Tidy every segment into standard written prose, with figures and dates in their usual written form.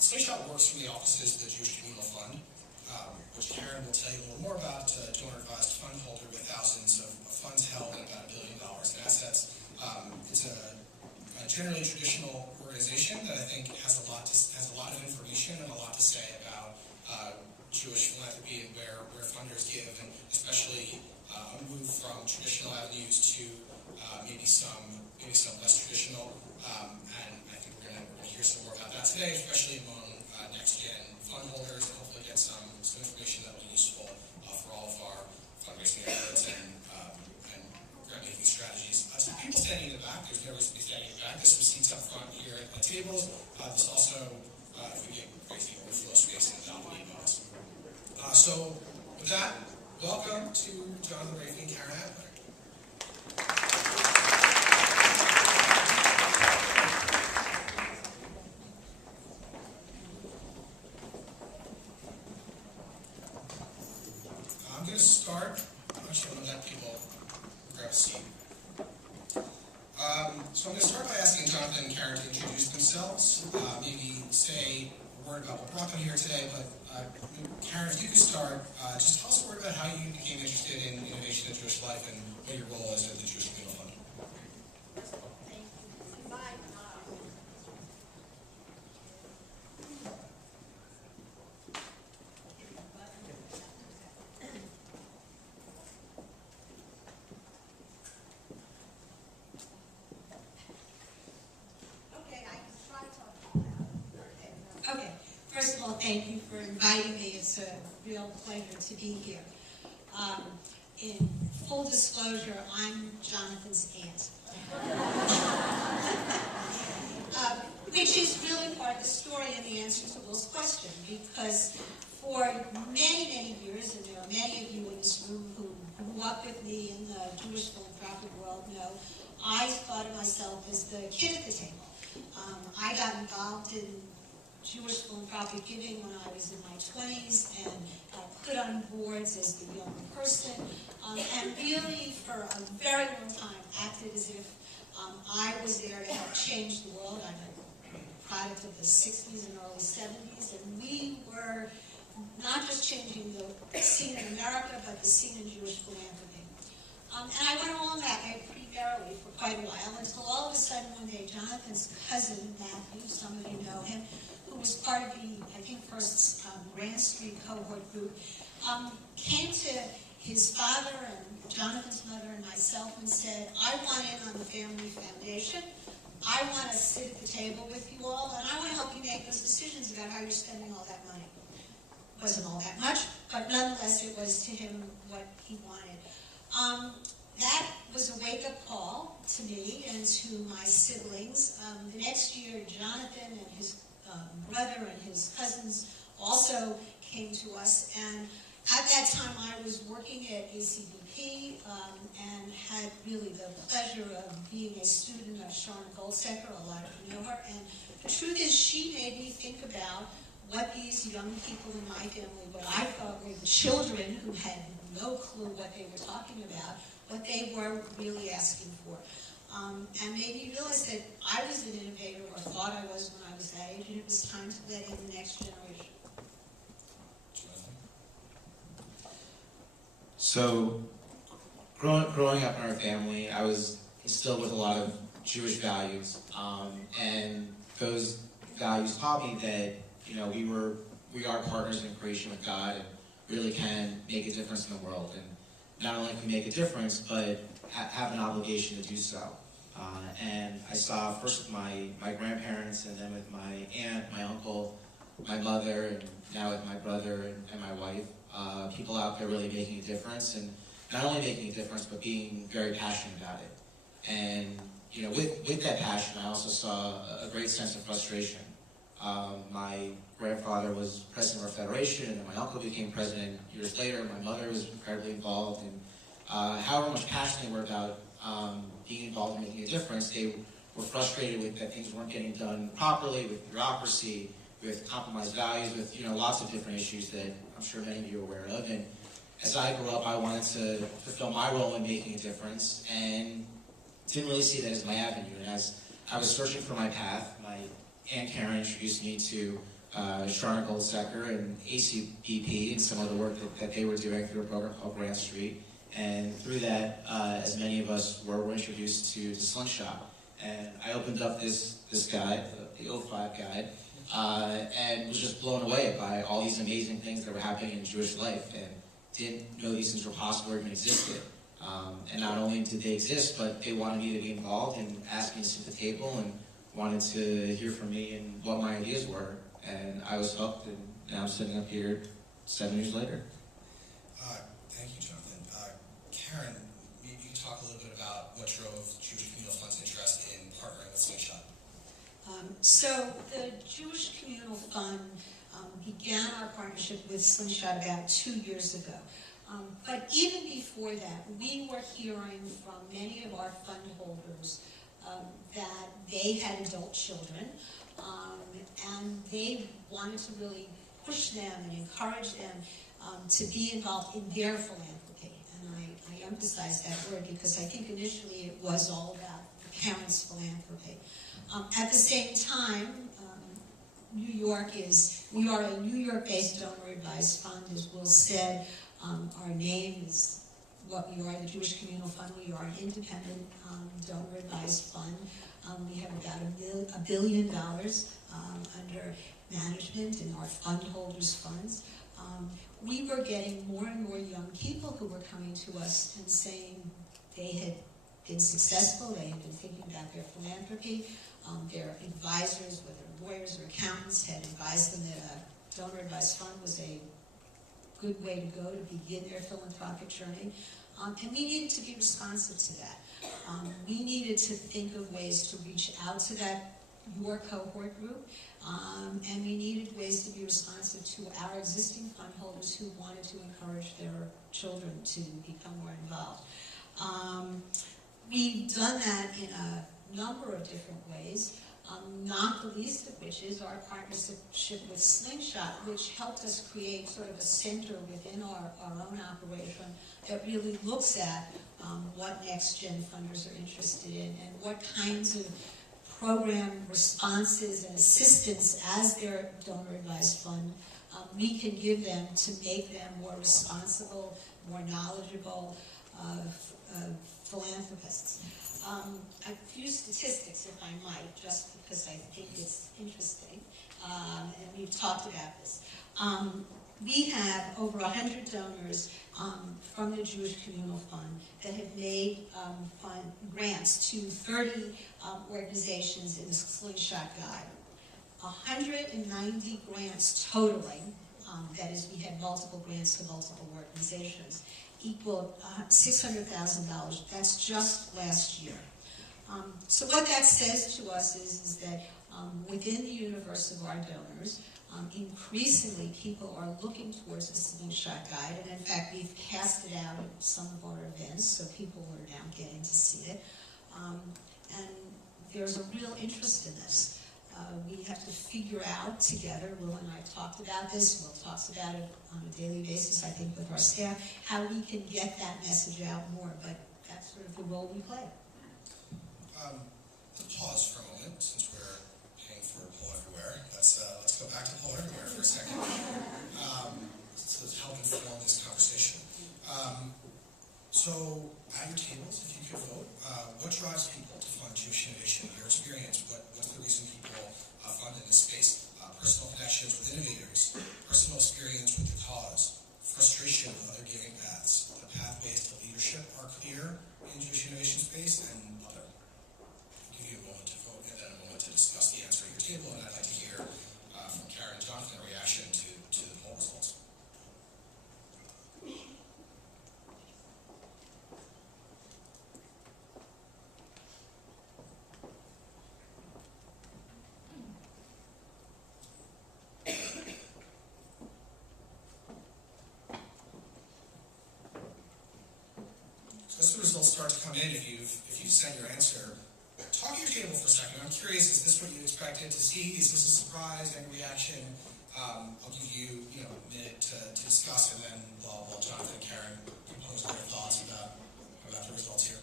Slingshot works from the offices of the Jewish Communal Fund, which Karen will tell you a little more about. A donor-advised fund holder with thousands of funds held and about $1 billion in assets. It's a generally traditional organization that I think has a lot of information and a lot to say about Jewish philanthropy and where funders give, and especially a move from traditional avenues to maybe some less traditional. And I think we're going to hear some more about that today, especially among next-gen fund holders, and hopefully get some information that will be useful for all of our fundraising efforts and grant-making strategies. So people standing in the back, there's no reason to be standing in the back. There's some seats up front here at the tables. There's also, if we get crazy, overflow space in the balcony above us. So with that, welcome to Jonathan Raiffe and Karen Adler. I'm going to start. I'm just going to let people grab a seat. So I'm going to start by asking Jonathan and Karen to introduce themselves, maybe say a word about what brought them here today, but Karen, if you could start, just tell us a word about how you became interested in innovation in Jewish life and what your role is at the Jewish Communal Fund. Okay, first of all, thank you for inviting me. It's a real pleasure to be here. In full disclosure, I'm Jonathan's aunt. Which is really part of the story and the answer to Will's question, because for many, many years, and there are many of you in this room who grew up with me in the Jewish philanthropic world know, I thought of myself as the kid at the table. I got involved in Jewish philanthropic giving when I was in my 20s and put on boards as the young person, and really for a very long time acted as if I was there to help change the world. I'm a product of the 60s and early 70s, and we were not just changing the scene in America, but the scene in Jewish philanthropy. And I went along that way pretty merrily for quite a while, until all of a sudden one day Jonathan's cousin, Matthew, some of you know him, who was part of the, I think, first Grand Street cohort group, came to his father and Jonathan's mother and myself and said, I want in on the family foundation. I want to sit at the table with you all, and I want to help you make those decisions about how you're spending all that money. It wasn't all that much, but nonetheless it was to him what he wanted. That was a wake-up call to me and to my siblings. The next year, Jonathan and his brother and his cousins also came to us, and at that time I was working at ACBP and had really the pleasure of being a student of Sharon Goldsecker. A lot of you know her, and the truth is she made me think about what these young people in my family, what I thought were the children who had no clue what they were talking about, what they were really asking for. And made me realize that I was an innovator, or thought I was when I was that age, and it was time to let in the next generation. So, growing up in our family, I was instilled with a lot of Jewish values, and those values taught me that we are partners in creation with God, and really can make a difference in the world. And not only can we make a difference, but have an obligation to do so. And I saw first with my grandparents, and then with my aunt, my uncle, my mother, and now with my brother and my wife, people out there really making a difference, and not only making a difference, but being very passionate about it. And with that passion, I also saw a great sense of frustration. My grandfather was president of our federation, and then my uncle became president years later. My mother was incredibly involved, and however much passion they were about being involved in making a difference, they were frustrated with that things weren't getting done properly, with bureaucracy, with compromised values, with lots of different issues that I'm sure many of you are aware of. And as I grew up, I wanted to fulfill my role in making a difference, and didn't really see that as my avenue. And as I was searching for my path, my Aunt Karen introduced me to Sharna Goldsecker and ACBP and some of the work that they were doing through a program called Grant Street. And through that, as many of us were introduced to Slingshot. And I opened up this guide, the 05 guide, and was just blown away by all these amazing things that were happening in Jewish life, and didn't know these things were possible or even existed. And not only did they exist, but they wanted me to be involved and asked me to sit at the table and wanted to hear from me and what my ideas were. And I was hooked, and now I'm sitting up here 7 years later. Thank you, Jonathan. Karen, maybe you can talk a little bit about what drove Jewish Communal Fund's interest in partnering with Slingshot. So the Jewish Communal Fund began our partnership with Slingshot about 2 years ago. But even before that, we were hearing from many of our fund holders that they had adult children, and they wanted to really push them and encourage them to be involved in their philanthropy. And I emphasize that word because I think initially it was all about the parents' philanthropy. At the same time, we are a New York-based donor-advised fund, as Will said. Our name is what we are, the Jewish Communal Fund. We are an independent donor-advised fund. We have about $1 billion under management in our fund holders' funds. We were getting more and more young people who were coming to us and saying they had been successful, they had been thinking about their philanthropy. Their advisors, whether lawyers or accountants, had advised them that a donor-advised fund was a good way to go to begin their philanthropic journey. And we needed to be responsive to that. We needed to think of ways to reach out to your cohort group, and we needed ways to be responsive to our existing fund holders who wanted to encourage their children to become more involved. We've done that in a number of different ways, not the least of which is our partnership with Slingshot, which helped us create sort of a center within our own operation that really looks at what next-gen funders are interested in and what kinds of program responses and assistance as their donor-advised fund we can give them to make them more responsible, more knowledgeable philanthropists. A few statistics, if I might, just because I think it's interesting, and we've talked about this. We have over 100 donors from the Jewish Communal Fund that have made grants to 30 organizations in the Slingshot Guide. 190 grants totaling, that is, we had multiple grants to multiple organizations, equaled $600,000. That's just last year. So what that says to us is that within the universe of our donors, increasingly people are looking towards the Slingshot Guide, and in fact we've cast it out at some of our events, so people are now getting to see it. And there's a real interest in this. We have to figure out together, Will and I talked about this, Will talks about it on a daily basis, I think, with our staff, how we can get that message out more, but that's sort of the role we play. Let's pause for a moment, since we're paying for Pull Everywhere. Let's go back to Pull Everywhere for a second, to help inform this conversation. So, at your tables, if you could vote, what drives people to fund Jewish innovation? Your experience, what's the reason people fund in this space? Personal connections with innovators, personal experience with the cause, frustration with other giving paths. The pathways to leadership are clear in Jewish innovation space, and other. I'll give you a moment to vote and then a moment to discuss the answer at your table, and I'd like to hear from Karen and Jonathan a reaction to the poll results. As the results start to come in, if you've sent your answer, talk at your table for a second. I'm curious, is this what you expected to see? Is this a surprise? Any reaction? I'll give you, a minute to discuss, and then while Jonathan and Karen compose their thoughts about the results here.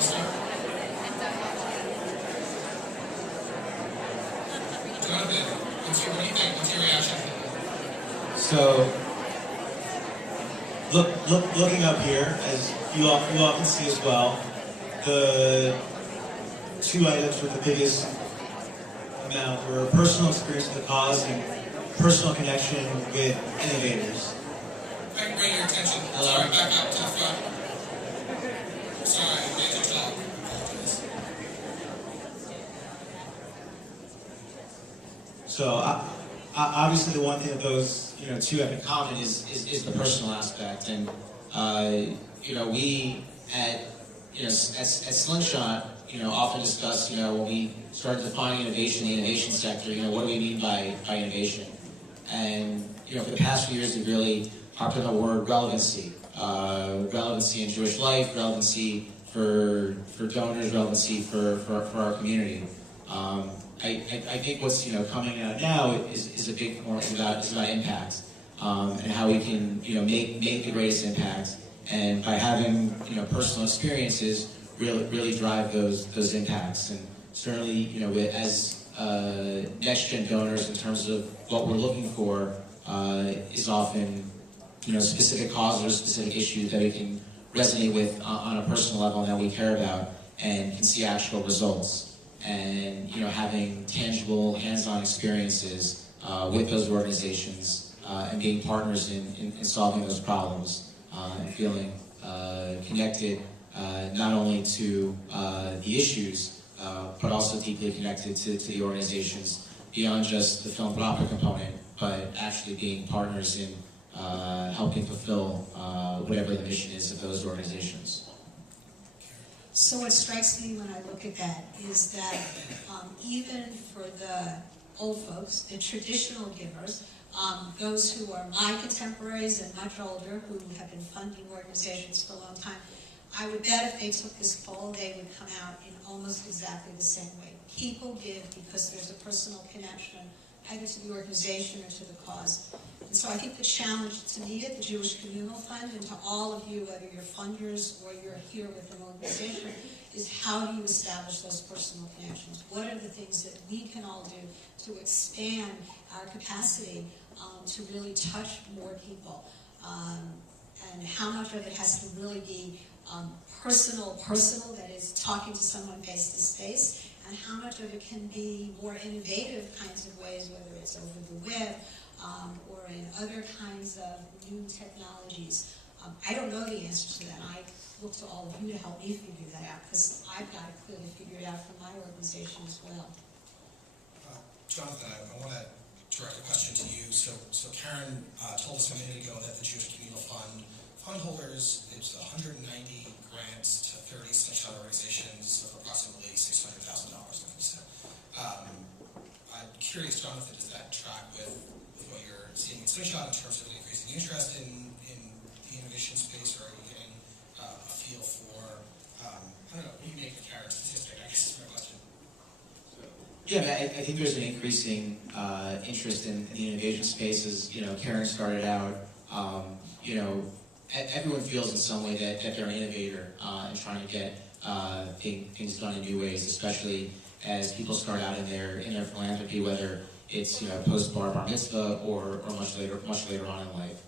Jonathan, what do you think? What's your reaction? So, looking up here, as you all can see as well, the two items with the biggest amount were personal experience with the cause and personal connection with innovators. If I can bring your attention, sorry, back up to the front. Sorry, I made you talk. So, obviously, the one thing that those two have in common is the personal aspect, and we at Slingshot often discuss when we started defining innovation, the innovation sector, what do we mean by innovation? And for the past few years, we really harped on the word relevancy, relevancy in Jewish life, relevancy for donors, relevancy for our community. I think what's coming out now is a big point about impact, and how we can make the greatest impact, and by having personal experiences really drive those impacts. And certainly as next gen donors, in terms of what we're looking for, is often specific causes or specific issues that we can resonate with on a personal level and that we care about and can see actual results. And having tangible, hands-on experiences with those organizations and being partners in solving those problems and feeling connected not only to the issues but also deeply connected to the organizations beyond just the philanthropic component, but actually being partners in helping fulfill whatever the mission is of those organizations. So what strikes me when I look at that is that even for the old folks, the traditional givers, those who are my contemporaries and much older, who have been funding organizations for a long time, I would bet if they took this poll, they would come out in almost exactly the same way. People give because there's a personal connection, either to the organization or to the cause. And so I think the challenge to me at the Jewish Communal Fund, and to all of you, whether you're funders or you're here with an organization, is how do you establish those personal connections? What are the things that we can all do to expand our capacity to really touch more people? And how much of it has to really be personal, that is talking to someone face to face, and how much of it can be more innovative kinds of ways, whether it's over the web, or in other kinds of new technologies. I don't know the answer to that. I look to all of you to help me figure that out, because I've got to clearly figure it out for my organization as well. Jonathan, I want to direct a question to you. So Karen told us a minute ago that the Jewish Communal Fund holders, it's 190 grants to 30 Slingshot organizations of approximately $600,000, like you said. I'm curious, Jonathan, does that track with what you're seeing in Slingshot in terms of increasing interest in the innovation space, or are you getting a feel for, I don't know, you make the carrot statistic, I guess is my question. Yeah, I think there's an increasing interest in the innovation space. As Karen started out, everyone feels in some way that they're an innovator and trying to get things done in new ways, especially as people start out in their philanthropy, whether it's post-bar mitzvah or much later on in life.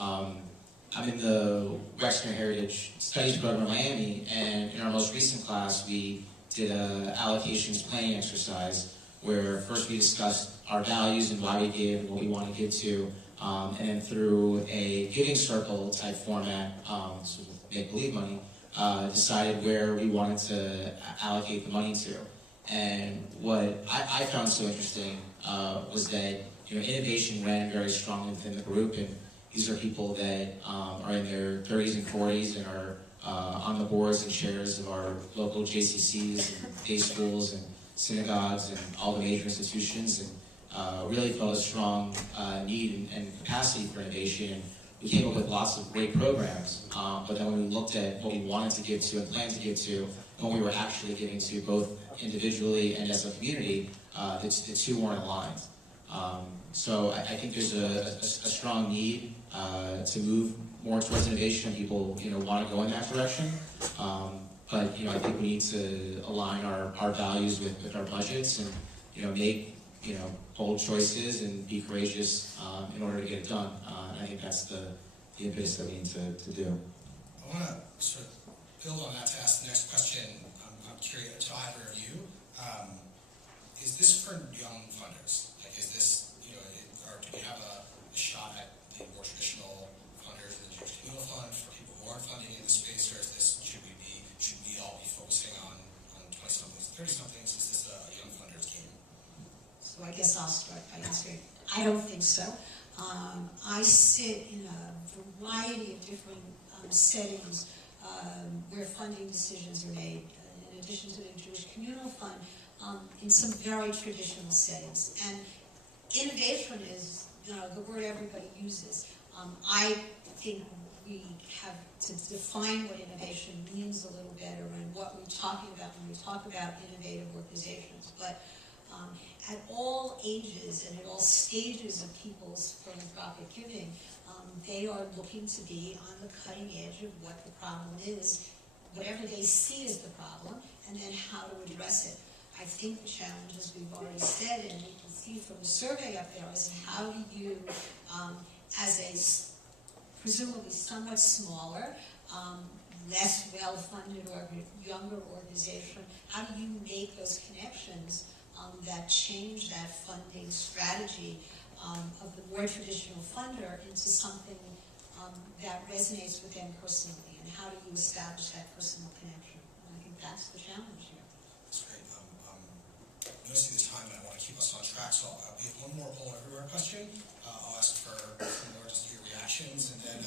I'm in the Wexner Heritage Studies program in Miami, and in our most recent class, we did a allocations planning exercise where first we discussed our values and why we give and what we want to give to, and then through a giving circle type format, sort of make-believe money, decided where we wanted to allocate the money to. And what I found so interesting was that innovation ran very strongly within the group, and these are people that are in their 30s and 40s and are on the boards and chairs of our local JCCs and day schools and synagogues and all the major institutions, and really felt a strong need and capacity for innovation. And we came up with lots of great programs, but then when we looked at what we wanted to give to and planned to give to, and what we were actually giving to, both individually and as a community, the two weren't aligned. So I think there's a strong need to move more towards innovation, and people want to go in that direction. But I think we need to align our values with our budgets and, make, bold choices and be courageous in order to get it done. And I think that's the impetus that we need to do. I want to sort of build on that to ask the next question. I'm curious to either of you. Is this for young funders? Like, is this, or do we have a shot at the more traditional funders in the Jewish Communal Fund for people who aren't funding in the space, or is this, should we all be focusing on 20-somethings, 30-somethings? Is this a young funders game? So I guess I'll start by answering. I don't think so. I sit in a variety of different settings where funding decisions are made, in addition to the Jewish Communal Fund, in some very traditional settings. And innovation is the word everybody uses. I think we have to define what innovation means a little better and what we're talking about when we talk about innovative organizations. But at all ages and at all stages of people's philanthropic giving, they are looking to be on the cutting edge of what the problem is, whatever they see as the problem, and then how to address it. I think the challenge, as we've already said, and you can see from the survey up there, is how do you, as a presumably somewhat smaller, less well-funded or younger organization, how do you make those connections that change that funding strategy of the more traditional funder into something that resonates with them personally, and how do you establish that personal connection? And I think that's the challenge here. That's great. Noticing the time, and I want to keep us on track, so we have one more poll everywhere question. I'll ask for some more just your reactions, and then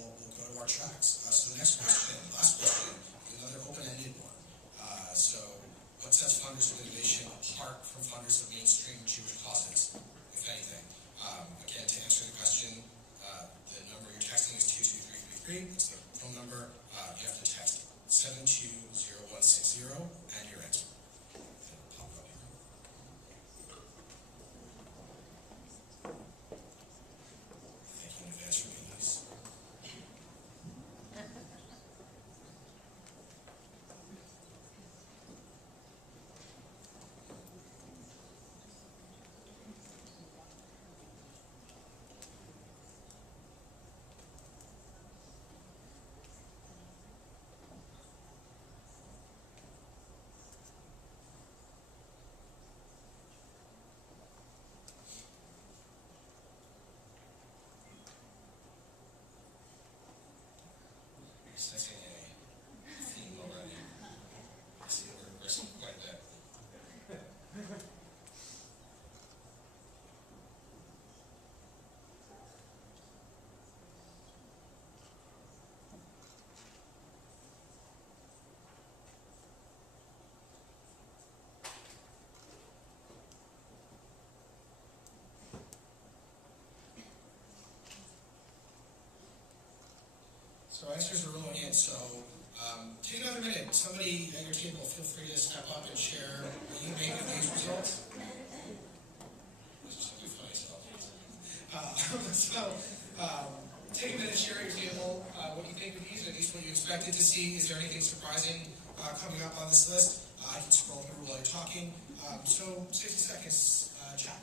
we'll go to our tracks. So the next question, last question, is another open-ended one. So what sets funders of innovation apart from funders of mainstream Jewish causes, if anything? Again, to answer the question, the number you're texting is 22333. It's the phone number. You have to text 720160 and your answer. It'll pop up here. Thank you in advance for being nice. Sensing a theme already. I see we're regressing quite a bit. So answers are rolling in. So take another minute. Somebody at your table, feel free to step up and share what you make of these results. This is something funny. Take a minute, share at your table what you think of these, or at least what you expected to see. Is there anything surprising coming up on this list? I can scroll through while you're talking. So 60 seconds, chat.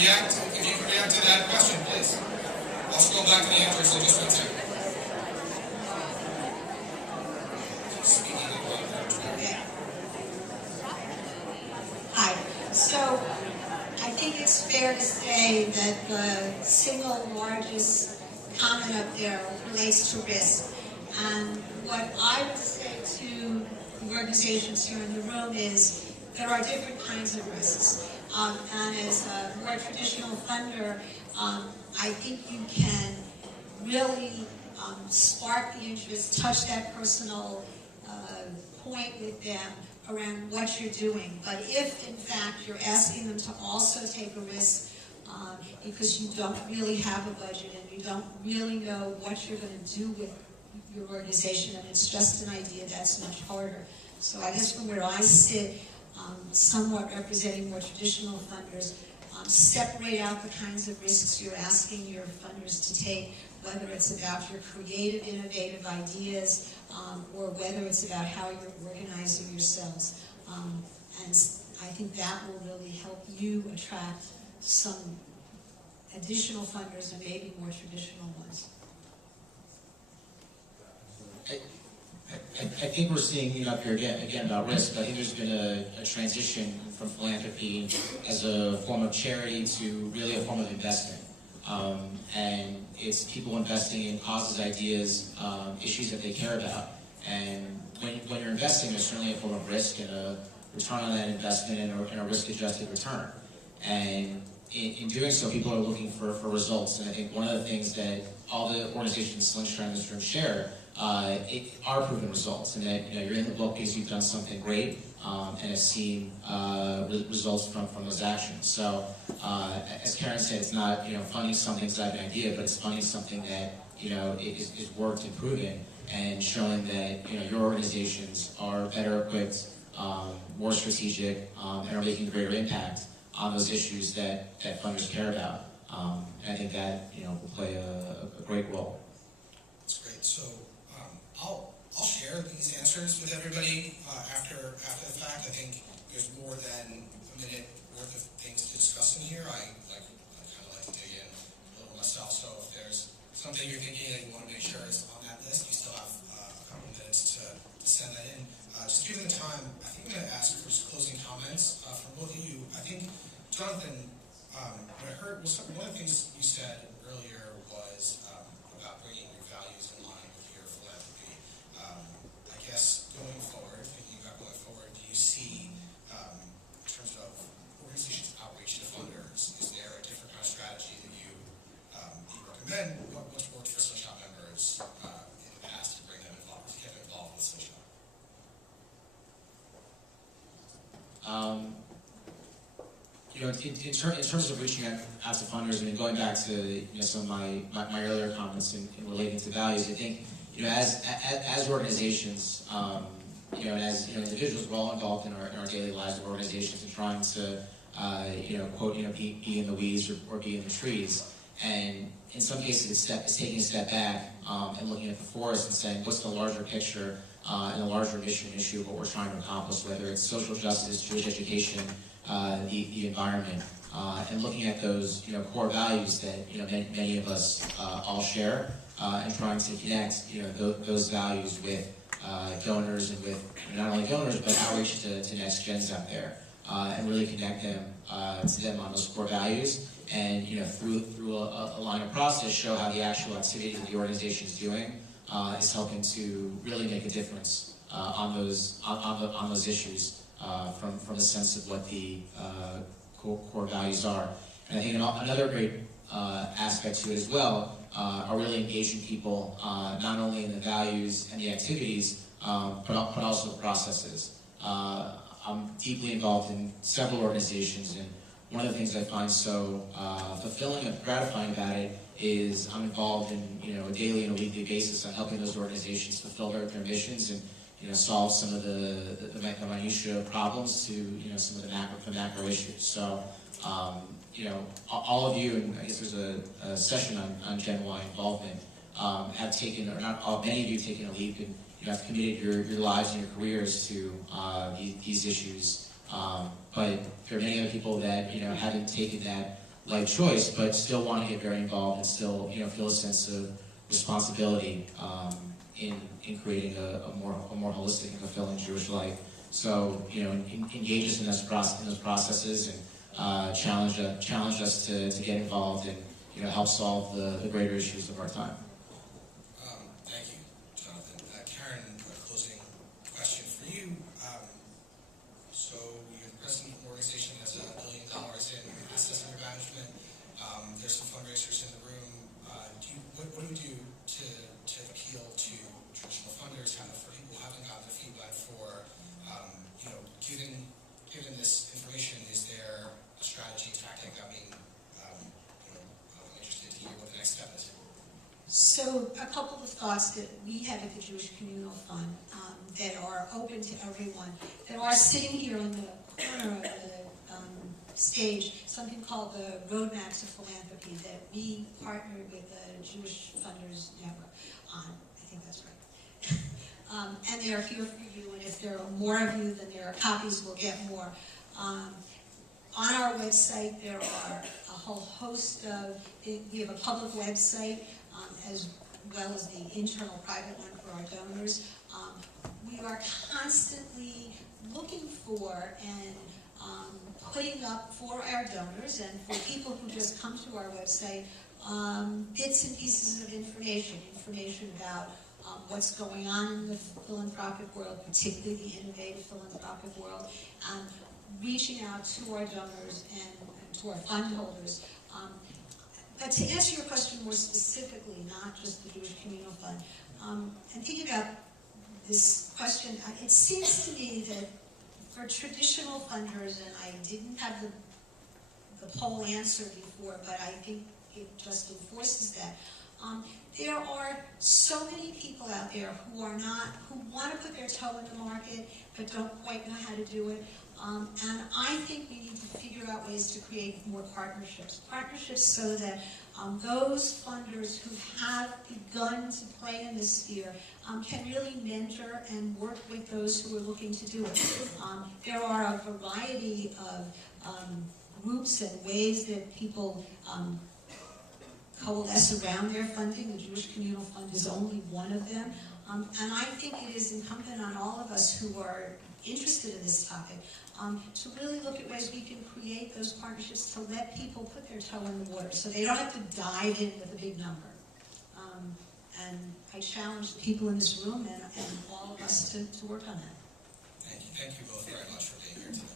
If you can react to that question, please. I'll scroll back to the answers in just 1 second. Hi. So I think it's fair to say that the single largest comment up there relates to risk. And what I would say to the organizations here in the room is there are different kinds of risks. And as a more traditional funder, I think you can really spark the interest, touch that personal point with them around what you're doing. But if, in fact, you're asking them to also take a risk because you don't really have a budget and you don't really know what you're going to do with your organization and it's just an idea, that's much harder. So I guess from where I sit, somewhat representing more traditional funders, separate out the kinds of risks you're asking your funders to take, whether it's about your creative, innovative ideas, or whether it's about how you're organizing yourselves. And I think that will really help you attract some additional funders and maybe more traditional ones. I think we're seeing, up here again about risk. I think there's been a transition from philanthropy as a form of charity to really a form of investment. And it's people investing in causes, ideas, issues that they care about. And when you're investing, there's certainly a form of risk and a return on that investment and a risk-adjusted return. And in doing so, people are looking for results. And I think one of the things that all the organizations Slingshot in this room share are proven results, and that you're in the book because you've done something great and have seen results from those actions. So, as Karen said, it's not funding something because I have an idea, but it's funding something that is worked and proven, and showing that your organizations are better equipped, more strategic, and are making a greater impact on those issues that funders care about. And I think that will play a great role. That's great. So I'll share these answers with everybody after the fact. I think there's more than a minute worth of things to discuss in here. I kind of like to dig in a little myself. So if there's something you're thinking that you want to make sure is on that list, you still have a couple minutes to send that in. Just given the time, I think I'm going to ask for some closing comments from both of you. I think, Jonathan, what I heard was one of the things you said earlier was about bringing your values in line with your philanthropy. I guess thinking about going forward, do you see, in terms of organizations' outreach to funders, is there a different kind of strategy that you recommend? What's worked for Slingshot members in the past to bring them involved, to get them involved with Slingshot? In terms of reaching out to funders, going back to some of my earlier comments in relating to values, I think as organizations, and as individuals, we're all involved in our daily lives of organizations and trying to quote be in the weeds or be in the trees. And in some cases, it's taking a step back and looking at the forest and saying, what's the larger picture and the larger mission issue of what we're trying to accomplish, whether it's social justice, Jewish education, the environment, and looking at those core values that many of us all share, and trying to connect those values with donors and with not only donors but outreach to next gens out there, and really connect them to them on those core values, and through a line of process show how the actual activity that the organization is doing is helping to really make a difference on those issues. From the sense of what the core values are. And I think another great aspect to it as well are really engaging people not only in the values and the activities, but also the processes. I'm deeply involved in several organizations, and one of the things I find so fulfilling and gratifying about it is I'm involved in a daily and a weekly basis on helping those organizations fulfill their missions and solve some of the minutiae problems to some of the macro issues. So all of you, and I guess there's a session on Gen Y involvement, have taken, or not all, many of you have taken a leap and have committed your lives and your careers to these issues. But there are many other people that haven't taken that life choice, but still want to get very involved and still, feel a sense of responsibility in creating a more holistic and fulfilling Jewish life. So, engage us in those processes and challenge us to get involved and help solve the greater issues of our time. Thank you, Jonathan. Karen, a closing question for you. So you're the president of an organization that's $1 billion in assets under management. There's some fundraisers in the room. What do we do to appeal to traditional funders, kind of for people who haven't gotten the feedback for, given this information, is there a strategy, tactic? I'm interested to hear what the next step is. So a couple of thoughts that we have at the Jewish Communal Fund that are open to everyone, that are sitting here in the corner of the stage, something called the Roadmaps of Philanthropy that we partnered with the Jewish Funders Network on. I think that's right. And they are here for you, and if there are more of you, then there are copies, we'll get more. On our website, there are a whole host of, we have a public website, as well as the internal private one for our donors. We are constantly looking for and putting up for our donors and for people who just come to our website bits and pieces of information about what's going on in the philanthropic world, particularly the innovative philanthropic world, reaching out to our donors and to our fund holders. But to answer your question more specifically, not just the Jewish Communal Fund, and thinking about this question, it seems to me that for traditional funders, and I didn't have the poll answer before, but I think it just enforces that, there are so many people out there who want to put their toe in the market, but don't quite know how to do it. And I think we need to figure out ways to create more partnerships so that those funders who have begun to play in this sphere can really mentor and work with those who are looking to do it. There are a variety of groups and ways that people coalesce around their funding. The Jewish Communal Fund is only one of them. And I think it is incumbent on all of us who are interested in this topic to really look at ways we can create those partnerships to let people put their toe in the water so they don't have to dive in with a big number. And I challenge the people in this room and all of us to work on that. Thank you both very much for being here today.